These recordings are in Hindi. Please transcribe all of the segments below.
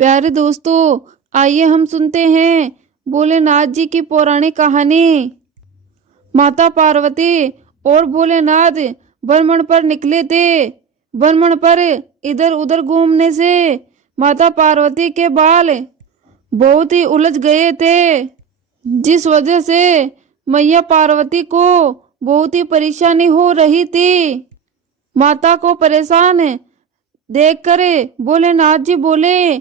प्यारे दोस्तों, आइए हम सुनते हैं भोलेनाथ जी की पौराणिक कहानी। माता पार्वती और भोलेनाथ भ्रमण पर निकले थे। भ्रमण पर इधर उधर घूमने से माता पार्वती के बाल बहुत ही उलझ गए थे, जिस वजह से मैया पार्वती को बहुत ही परेशानी हो रही थी। माता को परेशान देखकर भोलेनाथ जी बोले,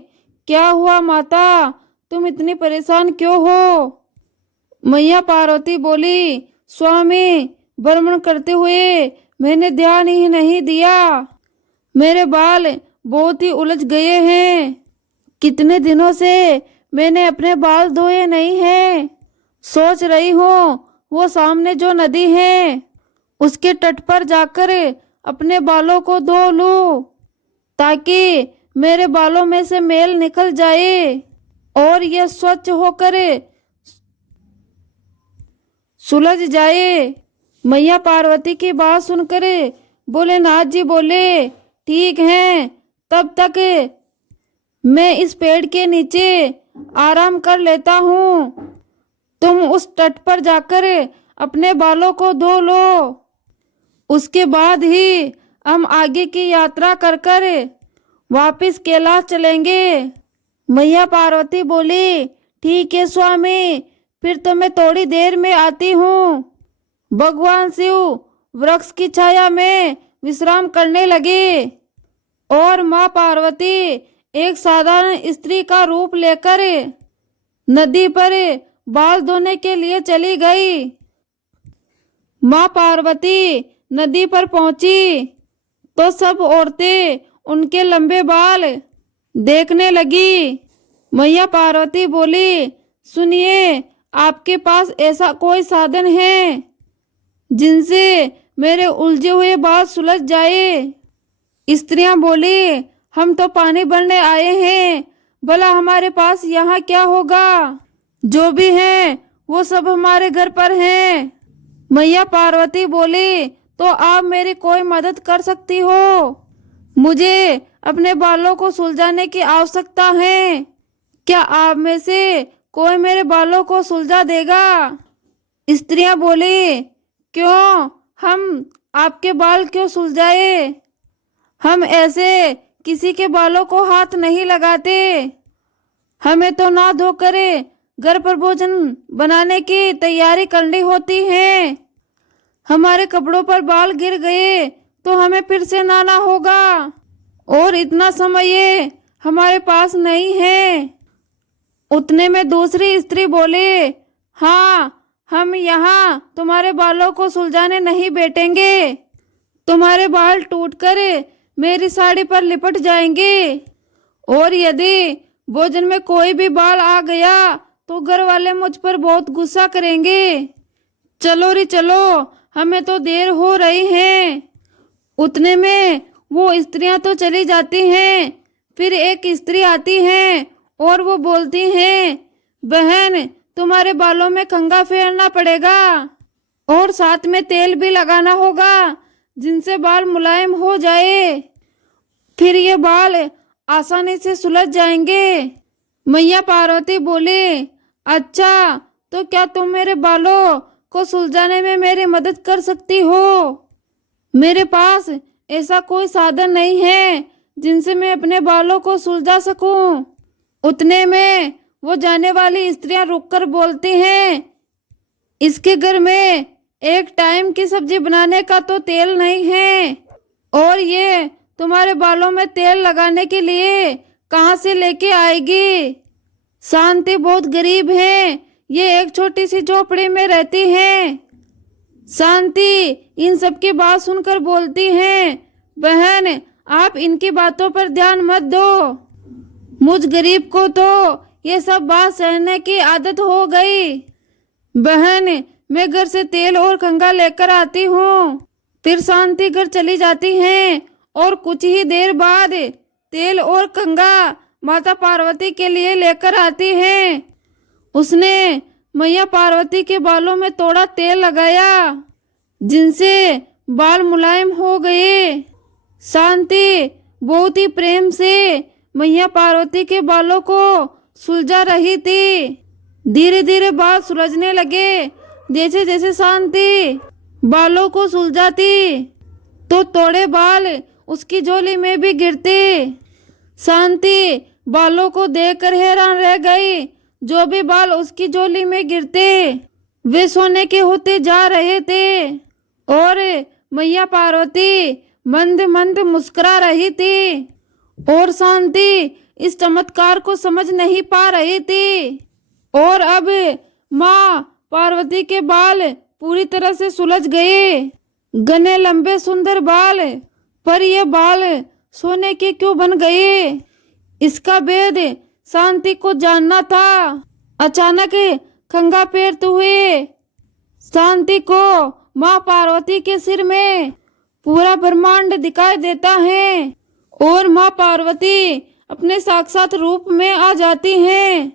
क्या हुआ माता, तुम इतनी परेशान क्यों हो? मैया पार्वती बोली, स्वामी, भ्रमण करते हुए मैंने ध्यान ही नहीं दिया, मेरे बाल बहुत ही उलझ गए हैं। कितने दिनों से मैंने अपने बाल धोए नहीं हैं। सोच रही हूँ वो सामने जो नदी है उसके तट पर जाकर अपने बालों को धो लूं, ताकि मेरे बालों में से मैल निकल जाए और यह स्वच्छ होकर सुलझ जाए। मैया पार्वती की बात सुनकर भोलेनाथ जी बोले, ठीक है, तब तक मैं इस पेड़ के नीचे आराम कर लेता हूँ। तुम उस तट पर जाकर अपने बालों को धो लो, उसके बाद ही हम आगे की यात्रा कर कर वापिस कैलाश चलेंगे। मैया पार्वती बोली, ठीक है स्वामी, फिर तो मैं थोड़ी देर में आती हूँ। भगवान शिव वृक्ष की छाया में विश्राम करने लगे और माँ पार्वती एक साधारण स्त्री का रूप लेकर नदी पर बाल धोने के लिए चली गई। माँ पार्वती नदी पर पहुंची तो सब औरतें उनके लंबे बाल देखने लगी। मैया पार्वती बोली, सुनिए, आपके पास ऐसा कोई साधन है जिनसे मेरे उलझे हुए बाल सुलझ जाए? स्त्रियां बोली, हम तो पानी भरने आए हैं, भला हमारे पास यहाँ क्या होगा? जो भी है वो सब हमारे घर पर है। मैया पार्वती बोली, तो आप मेरी कोई मदद कर सकती हो, मुझे अपने बालों को सुलझाने की आवश्यकता है। क्या आप में से कोई मेरे बालों को सुलझा देगा? स्त्रियां बोली, क्यों, हम आपके बाल क्यों सुलझाए? हम ऐसे किसी के बालों को हाथ नहीं लगाते। हमें तो ना धोकर घर पर भोजन बनाने की तैयारी करनी होती है। हमारे कपड़ों पर बाल गिर गए तो हमें फिर से नहाना होगा और इतना समय हमारे पास नहीं है। उतने में दूसरी स्त्री बोले, हाँ, हम यहाँ तुम्हारे बालों को सुलझाने नहीं बैठेंगे। तुम्हारे बाल टूटकर मेरी साड़ी पर लिपट जाएंगे और यदि भोजन में कोई भी बाल आ गया तो घर वाले मुझ पर बहुत गुस्सा करेंगे। चलो रे चलो, हमें तो देर हो रही है। उतने में वो स्त्रियां तो चली जाती हैं। फिर एक स्त्री आती है और वो बोलती हैं, बहन, तुम्हारे बालों में कंघा फेरना पड़ेगा और साथ में तेल भी लगाना होगा जिनसे बाल मुलायम हो जाए, फिर ये बाल आसानी से सुलझ जाएंगे। मैया पार्वती बोले, अच्छा, तो क्या तुम मेरे बालों को सुलझाने में मेरी मदद कर सकती हो? मेरे पास ऐसा कोई साधन नहीं है जिनसे मैं अपने बालों को सुलझा सकूं। उतने में वो जाने वाली स्त्रियां रुककर बोलती हैं, इसके घर में एक टाइम की सब्जी बनाने का तो तेल नहीं है और ये तुम्हारे बालों में तेल लगाने के लिए कहाँ से लेके आएगी? शांति बहुत गरीब है, ये एक छोटी सी झोपड़ी में रहती है। शांति इन सब की बात सुनकर बोलती है, बहन, आप इनकी बातों पर ध्यान मत दो। मुझ गरीब को तो ये सब बात सहने की आदत हो गई। बहन, मैं घर से तेल और कंघा लेकर आती हूँ। फिर शांति घर चली जाती हैं और कुछ ही देर बाद तेल और कंघा माता पार्वती के लिए लेकर आती हैं। उसने मैया पार्वती के बालों में थोड़ा तेल लगाया जिनसे बाल मुलायम हो गए। शांति बहुत ही प्रेम से मैया पार्वती के बालों को सुलझा रही थी। धीरे धीरे बाल सुलझने लगे। जैसे जैसे शांति बालों को सुलझाती तो थोड़े बाल उसकी झोली में भी गिरते। शांति बालों को देखकर हैरान रह गई। जो भी बाल उसकी झोली में गिरते वे सोने के होते जा रहे थे और मैया पार्वती मंद मंद मुस्कुरा रही थी और शांति इस चमत्कार को समझ नहीं पा रही थी। और अब माँ पार्वती के बाल पूरी तरह से सुलझ गए। घने लंबे सुंदर बाल, पर ये बाल सोने के क्यों बन गए? इसका भेद शांति को जानना था। अचानक खंगा पैर हुए। शांति को माँ पार्वती के सिर में पूरा ब्रह्मांड दिखाई देता है और माँ पार्वती अपने साक्षात रूप में आ जाती हैं।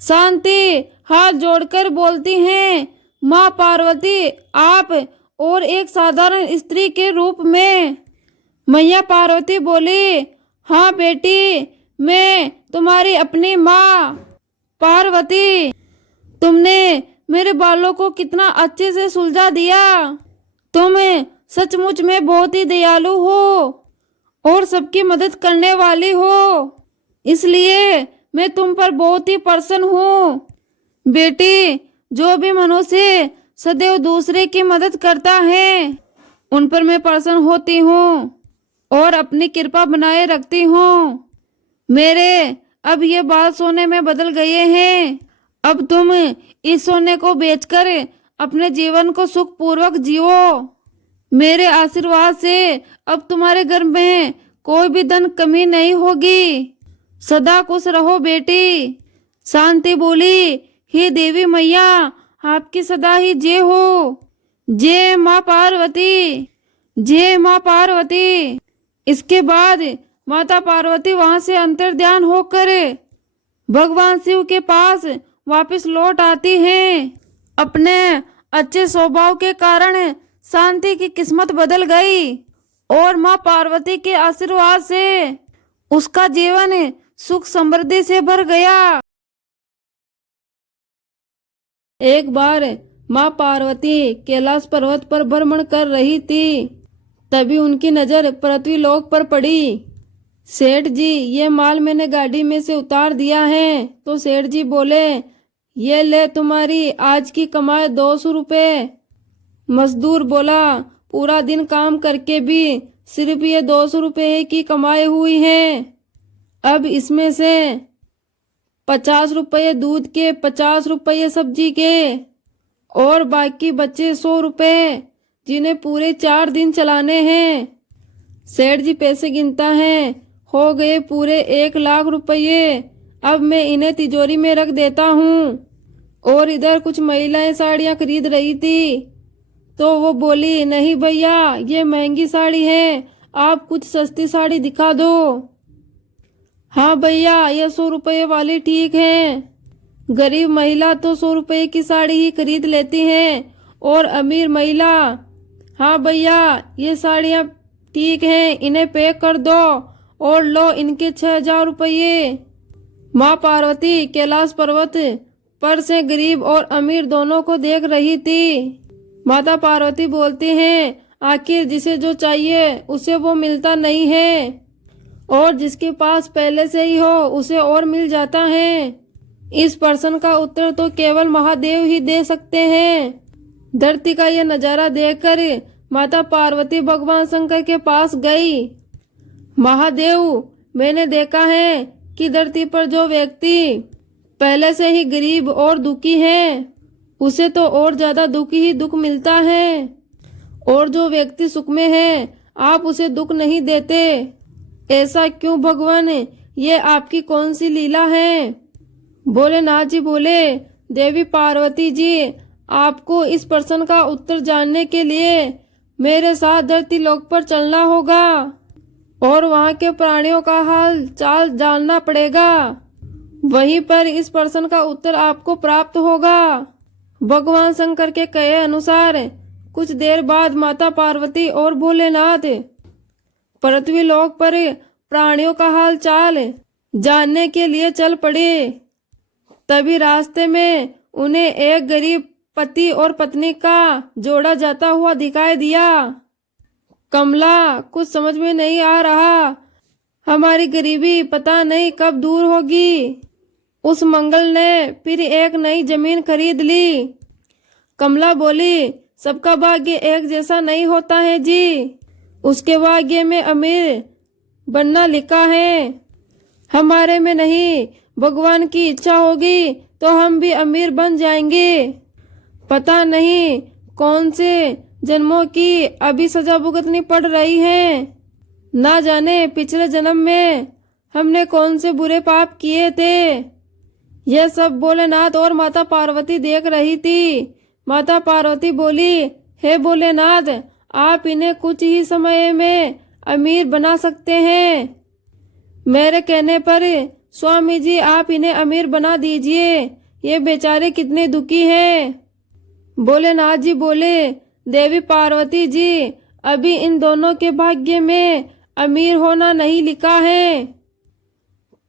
शांति हाथ जोड़कर बोलती हैं, माँ पार्वती आप और एक साधारण स्त्री के रूप में। मैया पार्वती बोली, हाँ बेटी, मैं तुम्हारी अपनी माँ पार्वती। तुमने मेरे बालों को कितना अच्छे से सुलझा दिया। तुम सचमुच में बहुत ही दयालु हो और सबकी मदद करने वाली हो, इसलिए मैं तुम पर बहुत ही प्रसन्न हूँ। बेटी, जो भी मनुष्य सदैव दूसरे की मदद करता है उन पर मैं प्रसन्न होती हूँ और अपनी कृपा बनाए रखती हूँ। मेरे अब ये बाल सोने में बदल गए हैं। अब तुम इस सोने को बेचकर अपने जीवन को सुखपूर्वक जियो। मेरे आशीर्वाद से अब तुम्हारे घर में कोई भी धन कमी नहीं होगी। सदा खुश रहो बेटी। शांति बोली, हे देवी मैया, आपकी सदा ही जय हो। जय माँ पार्वती, जय माँ पार्वती। इसके बाद माता पार्वती वहां से अंतर्ध्यान होकर भगवान शिव के पास वापस लौट आती हैं। अपने अच्छे स्वभाव के कारण शांति की किस्मत बदल गई और माँ पार्वती के आशीर्वाद से उसका जीवन सुख समृद्धि से भर गया। एक बार माँ पार्वती कैलाश पर्वत पर भ्रमण कर रही थी। तभी उनकी नजर पृथ्वीलोक पर पड़ी। सेठ जी, ये माल मैंने गाड़ी में से उतार दिया है। तो सेठ जी बोले, ये ले तुम्हारी आज की कमाई 200 रुपये। मजदूर बोला, पूरा दिन काम करके भी सिर्फ ये 200 रुपये की कमाई हुई है। अब इसमें से 50 रुपये दूध के, 50 रुपये सब्जी के और बाकी बचे 100 रुपये, जिन्हें पूरे 4 दिन चलाने हैं। सेठ जी पैसे गिनता है। हो गए पूरे 1 लाख रुपये। अब मैं इन्हें तिजोरी में रख देता हूँ। और इधर कुछ महिलाएं साड़ियाँ खरीद रही थी, तो वो बोली, नहीं भैया, ये महंगी साड़ी है, आप कुछ सस्ती साड़ी दिखा दो। हाँ भैया, ये 100 रुपये वाली ठीक है। गरीब महिला तो 100 रुपये की साड़ी ही खरीद लेती है और अमीर महिला, हाँ भैया, ये साड़ियाँ ठीक हैं, इन्हें पैक कर दो और लो इनके 6000 रुपये। माँ पार्वती कैलाश पर्वत पर से गरीब और अमीर दोनों को देख रही थी। माता पार्वती बोलती हैं, आखिर जिसे जो चाहिए उसे वो मिलता नहीं है और जिसके पास पहले से ही हो उसे और मिल जाता है। इस प्रश्न का उत्तर तो केवल महादेव ही दे सकते हैं। धरती का यह नजारा देखकर माता पार्वती भगवान शंकर के पास गई। महादेव, मैंने देखा है कि धरती पर जो व्यक्ति पहले से ही गरीब और दुखी है उसे तो और ज्यादा दुख ही दुख मिलता है, और जो व्यक्ति सुख में है आप उसे दुख नहीं देते। ऐसा क्यों भगवान? ये आपकी कौन सी लीला है? भोलेनाथ जी बोले, देवी पार्वती जी, आपको इस प्रश्न का उत्तर जानने के लिए मेरे साथ धरती लोक पर चलना होगा और वहाँ के प्राणियों का हाल चाल जानना पड़ेगा। वहीं पर इस प्रश्न का उत्तर आपको प्राप्त होगा। भगवान शंकर के कहे अनुसार कुछ देर बाद माता पार्वती और भोलेनाथ पृथ्वी लोक पर प्राणियों का हाल चाल जानने के लिए चल पड़े। तभी रास्ते में उन्हें एक गरीब पति और पत्नी का जोड़ा जाता हुआ दिखाई दिया। कमला, कुछ समझ में नहीं आ रहा, हमारी गरीबी पता नहीं कब दूर होगी। उस मंगल ने फिर एक नई जमीन खरीद ली। कमला बोली, सबका भाग्य एक जैसा नहीं होता है जी। उसके भाग्य में अमीर बनना लिखा है, हमारे में नहीं। भगवान की इच्छा होगी तो हम भी अमीर बन जाएंगे। पता नहीं कौन से जन्मों की अभी सजा भुगतनी पड़ रही है। ना जाने पिछले जन्म में हमने कौन से बुरे पाप किए थे। यह सब भोलेनाथ और माता पार्वती देख रही थी। माता पार्वती बोली, हे भोलेनाथ, आप इन्हें कुछ ही समय में अमीर बना सकते हैं। मेरे कहने पर स्वामी जी आप इन्हें अमीर बना दीजिए, ये बेचारे कितने दुखी हैं। भोलेनाथ जी बोले, देवी पार्वती जी, अभी इन दोनों के भाग्य में अमीर होना नहीं लिखा है।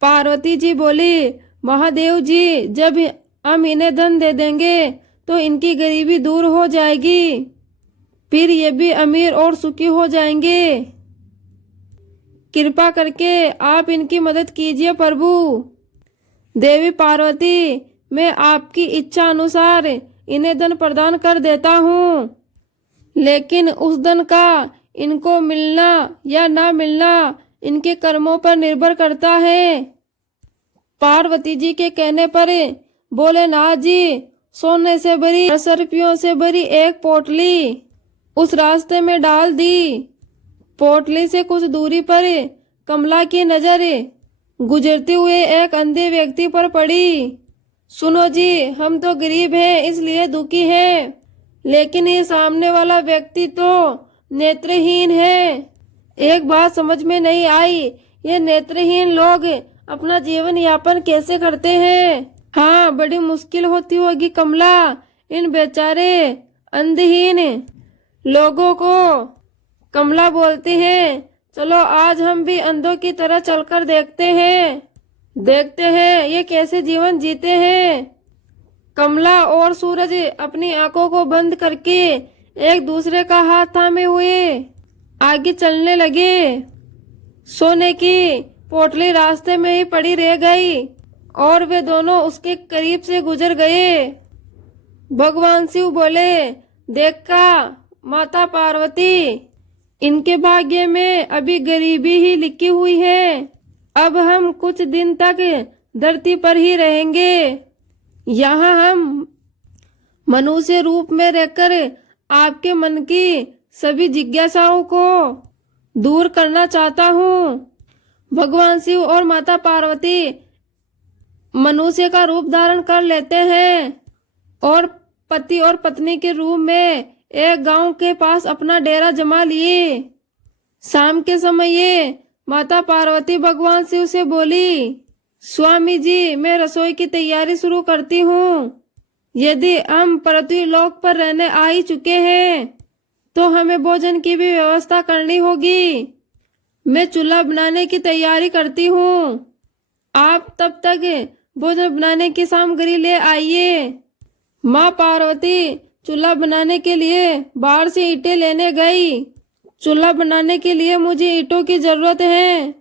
पार्वती जी बोली, महादेव जी, जब हम इन्हें धन दे देंगे तो इनकी गरीबी दूर हो जाएगी, फिर ये भी अमीर और सुखी हो जाएंगे। कृपा करके आप इनकी मदद कीजिए प्रभु। देवी पार्वती, मैं आपकी इच्छा अनुसार इन्हें धन प्रदान कर देता हूँ, लेकिन उस धन का इनको मिलना या ना मिलना इनके कर्मों पर निर्भर करता है। पार्वती जी के कहने पर भोलेनाथ जी सोने से भरी 10 रुपयों से भरी एक पोटली उस रास्ते में डाल दी। पोटली से कुछ दूरी पर कमला की नजर गुजरते हुए एक अंधे व्यक्ति पर पड़ी। सुनो जी, हम तो गरीब हैं इसलिए दुखी हैं, लेकिन ये सामने वाला व्यक्ति तो नेत्रहीन है। एक बात समझ में नहीं आई, ये नेत्रहीन लोग अपना जीवन यापन कैसे करते हैं। हाँ, बड़ी मुश्किल होती होगी कमला इन बेचारे अंधहीन लोगों को। कमला बोलती है, चलो आज हम भी अंधों की तरह चलकर देखते हैं ये कैसे जीवन जीते हैं। कमला और सूरज अपनी आंखों को बंद करके एक दूसरे का हाथ थामे हुए आगे चलने लगे। सोने की पोटली रास्ते में ही पड़ी रह गई और वे दोनों उसके करीब से गुजर गए। भगवान शिव बोले, देखा माता पार्वती, इनके भाग्य में अभी गरीबी ही लिखी हुई है। अब हम कुछ दिन तक धरती पर ही रहेंगे। यहाँ हम मनुष्य रूप में रहकर आपके मन की सभी जिज्ञासाओं को दूर करना चाहता हूँ। भगवान शिव और माता पार्वती मनुष्य का रूप धारण कर लेते हैं और पति और पत्नी के रूप में एक गांव के पास अपना डेरा जमा लिए। शाम के समय ये माता पार्वती भगवान शिव से बोली, स्वामी जी, मैं रसोई की तैयारी शुरू करती हूँ। यदि हम पृथ्वी लोक पर रहने आ ही चुके हैं तो हमें भोजन की भी व्यवस्था करनी होगी। मैं चूल्हा बनाने की तैयारी करती हूँ, आप तब तक भोजन बनाने की सामग्री ले आइए। माँ पार्वती चूल्हा बनाने के लिए बाहर से ईंटें लेने गई। चूल्हा बनाने के लिए मुझे ईंटों की जरूरत है।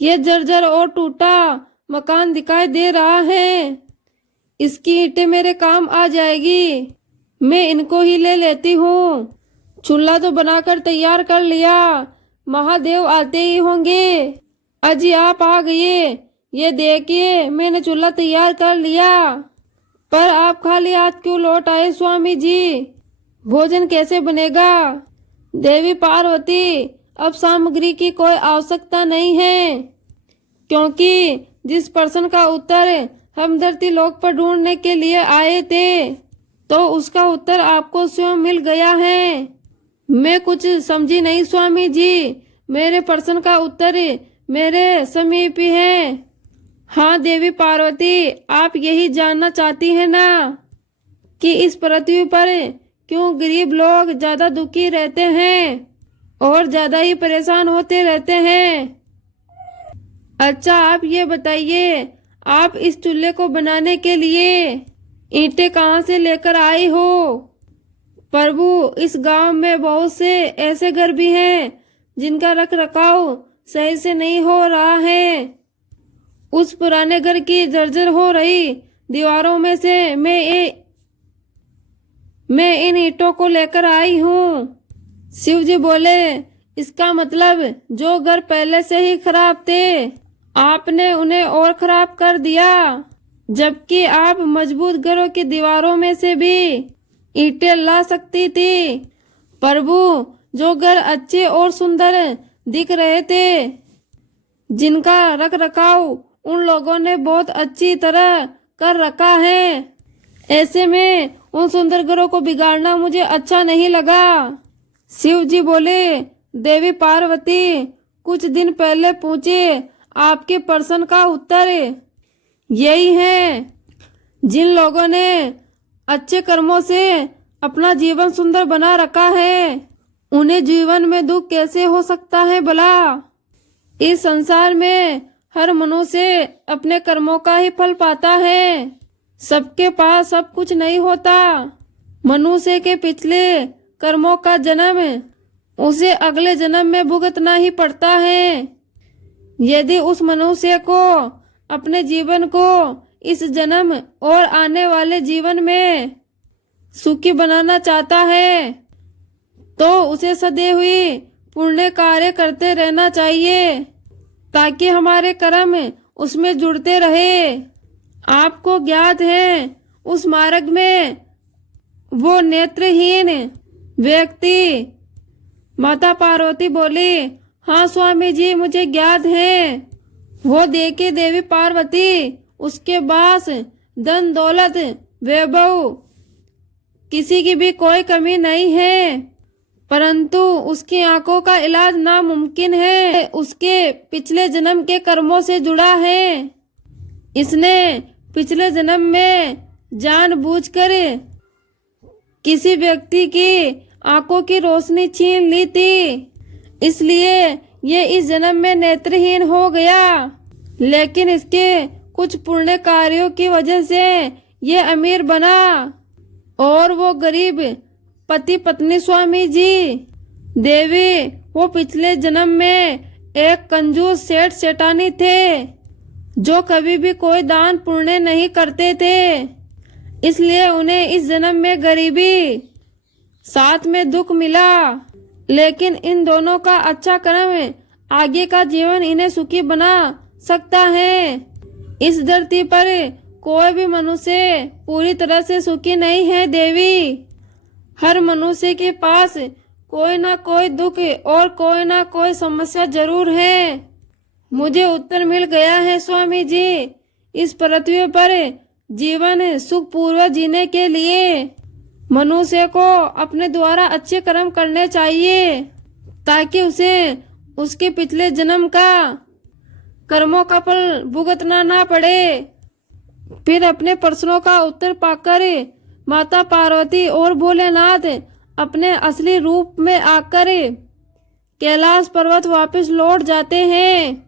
ये जर्जर और टूटा मकान दिखाई दे रहा है, इसकी ईंटें मेरे काम आ जाएगी, मैं इनको ही ले लेती हूँ। चूल्हा तो बनाकर तैयार कर लिया, महादेव आते ही होंगे। अजी आप आ गए, ये देखिए मैंने चूल्हा तैयार कर लिया। पर आप खाली हाथ क्यों लौट आए स्वामी जी, भोजन कैसे बनेगा। देवी पार्वती, अब सामग्री की कोई आवश्यकता नहीं है, क्योंकि जिस प्रश्न का उत्तर हम धरती लोक पर ढूंढने के लिए आए थे तो उसका उत्तर आपको स्वयं मिल गया है। मैं कुछ समझी नहीं स्वामी जी, मेरे प्रश्न का उत्तर मेरे समीप ही है। हाँ देवी पार्वती, आप यही जानना चाहती हैं ना कि इस पृथ्वी पर क्यों गरीब लोग ज्यादा दुखी रहते हैं और ज्यादा ही परेशान होते रहते हैं। अच्छा, आप ये बताइए, आप इस चूल्हे को बनाने के लिए ईंटें कहाँ से लेकर आई हो? प्रभु, इस गांव में बहुत से ऐसे घर भी हैं जिनका रख रखाव सही से नहीं हो रहा है। उस पुराने घर की जर्जर हो रही दीवारों में से मैं इन ईंटों को लेकर आई हूँ। शिव जी बोले, इसका मतलब जो घर पहले से ही खराब थे, आपने उन्हें और खराब कर दिया, जबकि आप मजबूत घरों की दीवारों में से भी ईंटें ला सकती थी। प्रभु, जो घर अच्छे और सुंदर दिख रहे थे, जिनका रख रखाव उन लोगों ने बहुत अच्छी तरह कर रखा है, ऐसे में उन सुंदर घरों को बिगाड़ना मुझे अच्छा नहीं लगा। शिव जी बोले, देवी पार्वती, कुछ दिन पहले पूछे आपके प्रश्न का उत्तर यही है। जिन लोगों ने अच्छे कर्मों से अपना जीवन सुंदर बना रखा है, उन्हें जीवन में दुख कैसे हो सकता है भला? इस संसार में हर मनुष्य अपने कर्मों का ही फल पाता है। सबके पास सब कुछ नहीं होता। मनुष्य के पिछले कर्मों का जन्म उसे अगले जन्म में भुगतना ही पड़ता है। यदि उस मनुष्य को अपने जीवन को इस जन्म और आने वाले जीवन में सुखी बनाना चाहता है, तो उसे सदैव ही पुण्य कार्य करते रहना चाहिए, ताकि हमारे कर्म उसमें जुड़ते रहे। आपको ज्ञात है, उस मार्ग में वो नेत्रहीन व्यक्ति। माता पार्वती बोली, हाँ स्वामी जी, मुझे ज्ञात है। वो देखे देवी पार्वती, उसके पास धन दौलत वैभव किसी की भी कोई कमी नहीं है, परंतु उसकी आंखों का इलाज नामुमकिन है। उसके पिछले जन्म के कर्मों से जुड़ा है। इसने पिछले जन्म में जानबूझकर किसी व्यक्ति की आंखों की रोशनी छीन ली थी, इसलिए ये इस जन्म में नेत्रहीन हो गया। लेकिन इसके कुछ पुण्य कार्यों की वजह से ये अमीर बना, और वो गरीब पति पत्नी। स्वामी जी, देवी, वो पिछले जन्म में एक कंजूस सेठ सेठानी थे, जो कभी भी कोई दान पुण्य नहीं करते थे, इसलिए उन्हें इस जन्म में गरीबी साथ में दुख मिला। लेकिन इन दोनों का अच्छा कर्म आगे का जीवन इन्हें सुखी बना सकता है। इस धरती पर कोई भी मनुष्य पूरी तरह से सुखी नहीं है देवी। हर मनुष्य के पास कोई ना कोई दुख और कोई ना कोई समस्या जरूर है। मुझे उत्तर मिल गया है स्वामी जी। इस पृथ्वी पर जीवन सुखपूर्वक जीने के लिए मनुष्य को अपने द्वारा अच्छे कर्म करने चाहिए, ताकि उसे उसके पिछले जन्म का कर्मों का फल भुगतना ना पड़े। फिर अपने प्रश्नों का उत्तर पाकर माता पार्वती और भोलेनाथ अपने असली रूप में आकर कैलाश पर्वत वापस लौट जाते हैं।